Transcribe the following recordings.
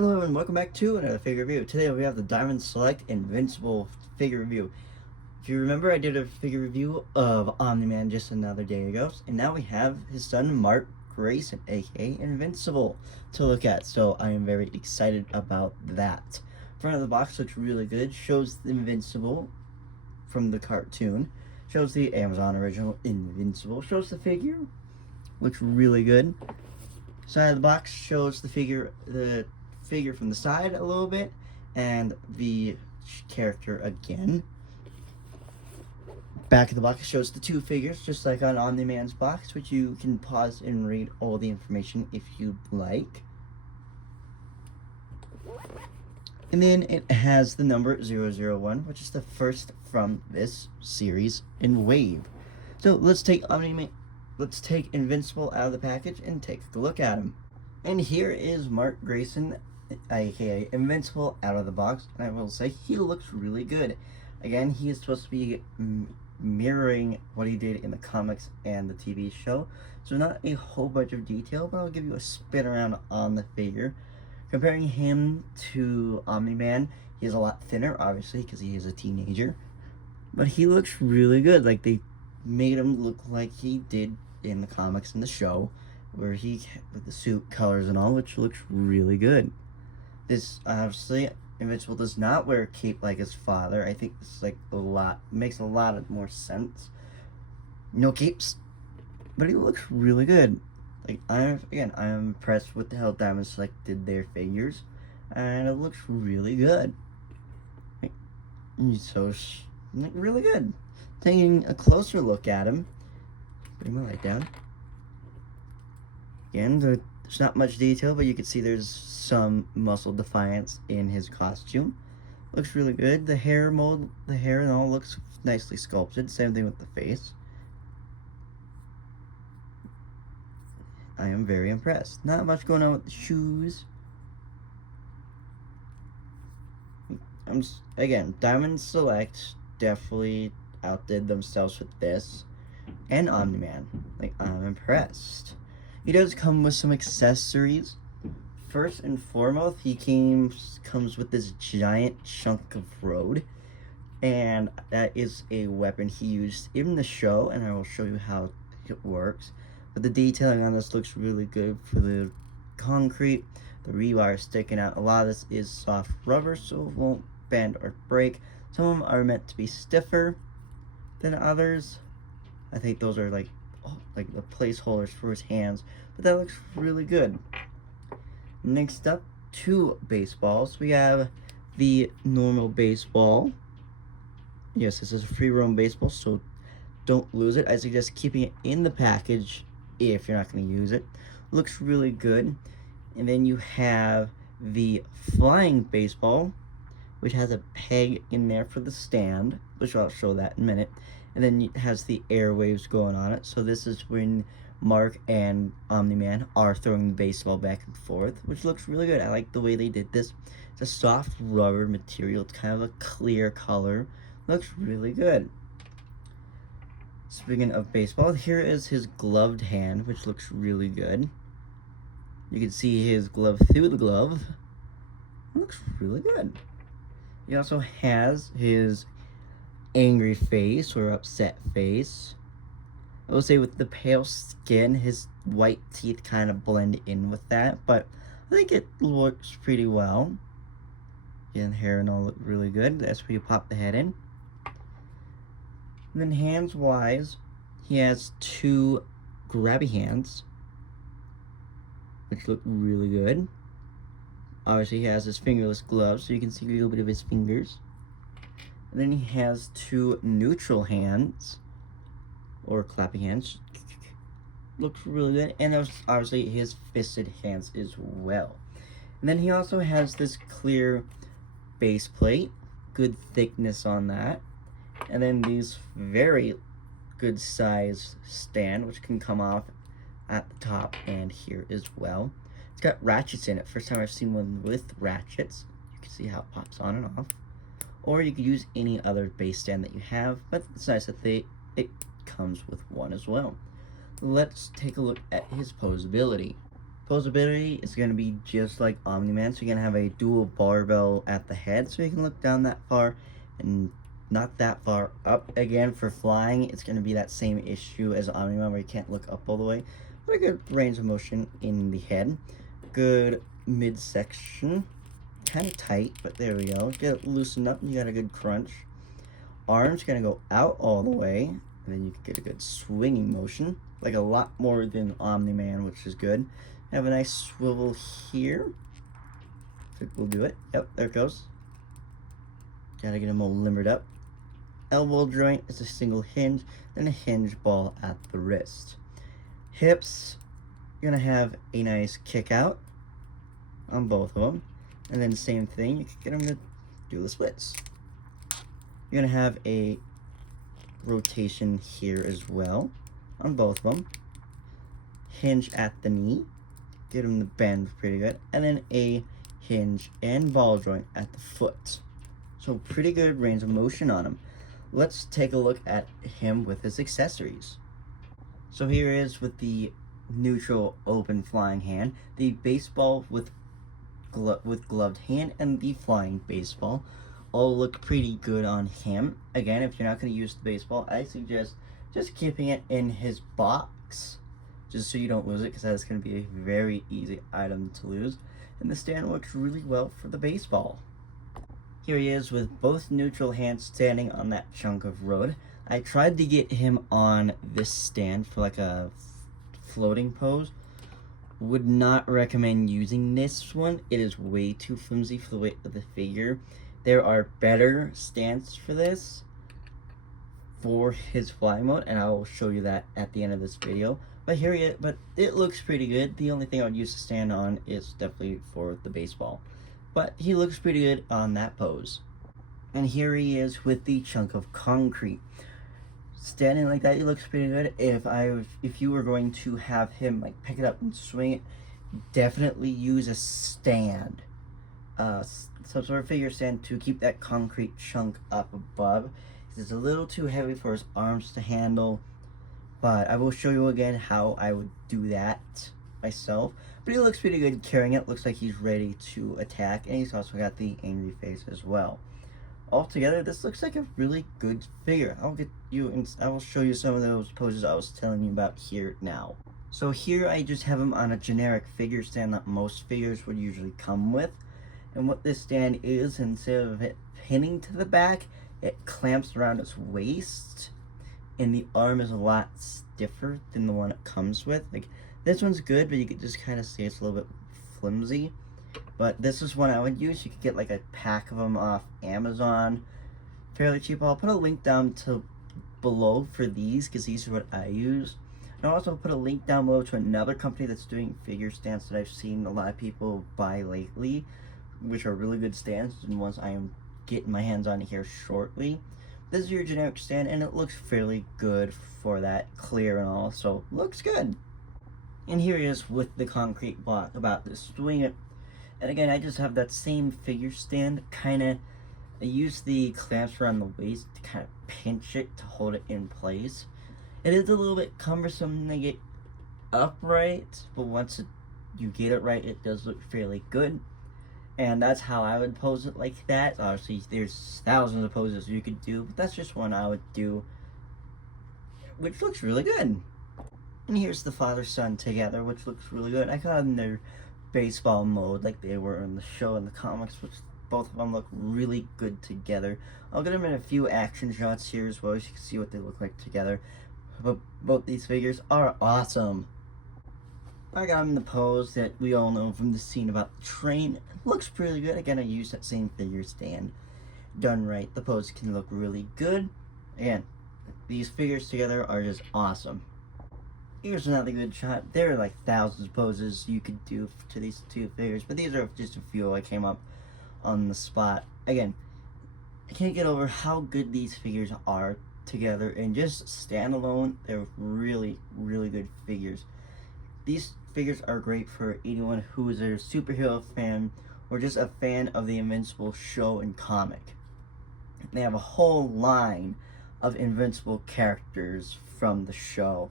Hello and welcome back to another figure review. Today we have the Diamond Select Invincible figure review. If you remember, I did a figure review of Omni-Man just another day ago, and now we have his son Mark Grayson, aka Invincible, to look at. So I am very excited about that. Front of the box looks really good. Shows the Invincible from the cartoon. Shows the Amazon original Invincible. Shows the figure. Looks really good. Side of the box shows the figure from the side a little bit, and the character again. Back of the box shows the two figures, just like on Omni-Man's box, which you can pause and read all the information if you'd like. And then it has the number 001, which is the first from this series in Wave. So let's take Invincible out of the package and take a look at him. And here is Mark Grayson, aka Invincible, out of the box, and I will say he looks really good. Again, he is supposed to be mirroring what he did in the comics and the TV show, so not a whole bunch of detail, but I'll give you a spin around on the figure. Comparing him to Omni-Man, he's a lot thinner, obviously, because he is a teenager, but he looks really good. Like, they made him look like he did in the comics and the show, where he, with the suit colors and all, which looks really good. This, obviously, Invincible does not wear a cape like his father. I think this is like makes a lot of more sense. No capes, but he looks really good. Like, I'm impressed with how Diamond Select did their figures, and it looks really good. Like, so, like, really good. Taking a closer look at him, bring my light down. Again, there's not much detail, but you can see there's some muscle defiance in his costume. Looks really good. The hair and all looks nicely sculpted. Same thing with the face. I am very impressed. Not much going on with the shoes. Again, Diamond Select definitely outdid themselves with this. And Omni-Man. Like, I'm impressed. He does come with some accessories. First and foremost, he comes with this giant chunk of road, and that is a weapon he used in the show, and I will show you how it works. But the detailing on this looks really good for the concrete, the rebar sticking out. A lot of this is soft rubber, so it won't bend or break. Some of them are meant to be stiffer than others. I think those are like the placeholders for his hands, but that looks really good. Next up, two baseballs. We have the normal baseball. Yes, this is a free roam baseball, so don't lose it. I suggest keeping it in the package if you're not going to use it. Looks really good. And then you have the flying baseball, which has a peg in there for the stand, which I'll show that in a minute. And then it has the airwaves going on it. So this is when Mark and Omni-Man are throwing the baseball back and forth, which looks really good. I like the way they did this. It's a soft rubber material. It's kind of a clear color. Looks really good. Speaking of baseball, here is his gloved hand, which looks really good. You can see his glove through the glove. It looks really good. He also has his angry face or upset face. I will say with the pale skin, his white teeth kind of blend in with that, but I think it looks pretty well. Again, hair and all look really good. That's where you pop the head in. And then hands-wise, he has two grabby hands, which look really good. Obviously, he has his fingerless gloves, so you can see a little bit of his fingers. And then he has two neutral hands, or clapping hands. Looks really good. And there's obviously his fisted hands as well. And then he also has this clear base plate. Good thickness on that. And then these very good size stand, which can come off at the top and here as well. It's got ratchets in it. First time I've seen one with ratchets. You can see how it pops on and off. Or you could use any other base stand that you have, but it's nice that it comes with one as well. Let's take a look at his posability. Posability is going to be just like Omni-Man, so you're going to have a dual barbell at the head, so you can look down that far and not that far up. Again, for flying, it's going to be that same issue as Omni-Man where you can't look up all the way, but a good range of motion in the head. Good midsection, kind of tight, but there we go. Get it loosened up and you got a good crunch. Arms going to go out all the way, and then you can get a good swinging motion, like a lot more than Omni-Man, which is good. Have a nice swivel here. I think we'll do it. Yep, there it goes. Gotta get them all limbered up. Elbow joint is a single hinge, then a hinge ball at the wrist. Hips, you're gonna have a nice kick out on both of them, and then same thing, you can get them to do the splits. You're gonna have a rotation here as well on both of them. Hinge at the knee, get them to bend pretty good, and then a hinge and ball joint at the foot. So pretty good range of motion on him. Let's take a look at him with his accessories. So here is with the neutral open flying hand, the baseball with gloved hand, and the flying baseball all look pretty good on him. Again, if you're not going to use the baseball, I suggest just keeping it in his box, just so you don't lose it, because that's going to be a very easy item to lose. And the stand works really well for the baseball. Here he is with both neutral hands standing on that chunk of road. I tried to get him on this stand for like a floating pose. Would not recommend using this one. It is way too flimsy for the weight of the figure. There are better stands for this for his fly mode, and I will show you that at the end of this video. But here he is, but it looks pretty good. The only thing I would use to stand on is definitely for the baseball. But he looks pretty good on that pose. And here he is with the chunk of concrete. Standing like that, he looks pretty good. If you were going to have him like pick it up and swing it, definitely use a stand. Some sort of figure stand to keep that concrete chunk up above. It's a little too heavy for his arms to handle, but I will show you again how I would do that myself. But he looks pretty good carrying it. Looks like he's ready to attack, and he's also got the angry face as well. Altogether, this looks like a really good figure. I will show you some of those poses I was telling you about here now. So here I just have him on a generic figure stand that most figures would usually come with. And what this stand is, instead of it pinning to the back, it clamps around its waist, and the arm is a lot stiffer than the one it comes with. Like, this one's good, but you could just kind of see it's a little bit flimsy. But this is one I would use. You could get like a pack of them off Amazon, fairly cheap. I'll put a link down to below for these, because these are what I use. And I'll also put a link down below to another company that's doing figure stands that I've seen a lot of people buy lately, which are really good stands, and ones I am getting my hands on here shortly. This is your generic stand, and it looks fairly good for that, clear and all, so looks good. And here he is with the concrete block about to swing it. And again, I just have that same figure stand, I use the clamps around the waist to kind of pinch it to hold it in place. It is a little bit cumbersome to get upright, but once you get it right, it does look fairly good. And that's how I would pose it like that. Obviously, there's thousands of poses you could do, but that's just one I would do, which looks really good. And here's the father-son together, which looks really good. I got them in their baseball mode like they were in the show and the comics, which both of them look really good together. I'll get them in a few action shots here as well, so you can see what they look like together. But both these figures are awesome. I got him in the pose that we all know from the scene about the train. It looks pretty good. Again, I used that same figure stand. Done right, the pose can look really good. Again, these figures together are just awesome. Here's another good shot. There are like thousands of poses you could do to these two figures, but these are just a few I came up on the spot. Again, I can't get over how good these figures are together, and just standalone, they're really, really good figures. These figures are great for anyone who is a superhero fan or just a fan of the Invincible show and comic. They have a whole line of Invincible characters from the show.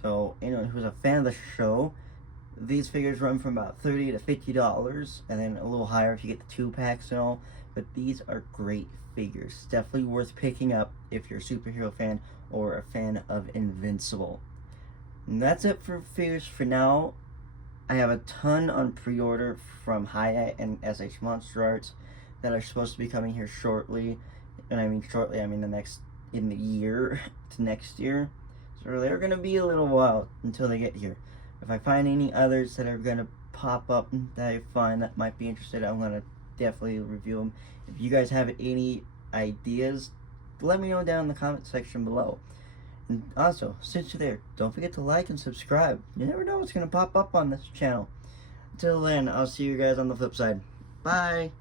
So anyone who's a fan of the show, These figures run from about $30 to $50, and then a little higher if you get the 2-packs and all. But these are great figures. Definitely worth picking up if you're a superhero fan or a fan of Invincible. And that's it for figures for now. I have a ton on pre-order from Hayat and SH Monster Arts that are supposed to be coming here shortly. And I mean shortly, I mean in the year to next year. So they're gonna be a little while until they get here. If I find any others that are gonna pop up that I find that might be interested, I'm gonna definitely review them. If you guys have any ideas, let me know down in the comment section below. And also, since you're there, don't forget to like and subscribe. You never know what's gonna pop up on this channel. Until then, I'll see you guys on the flip side. Bye!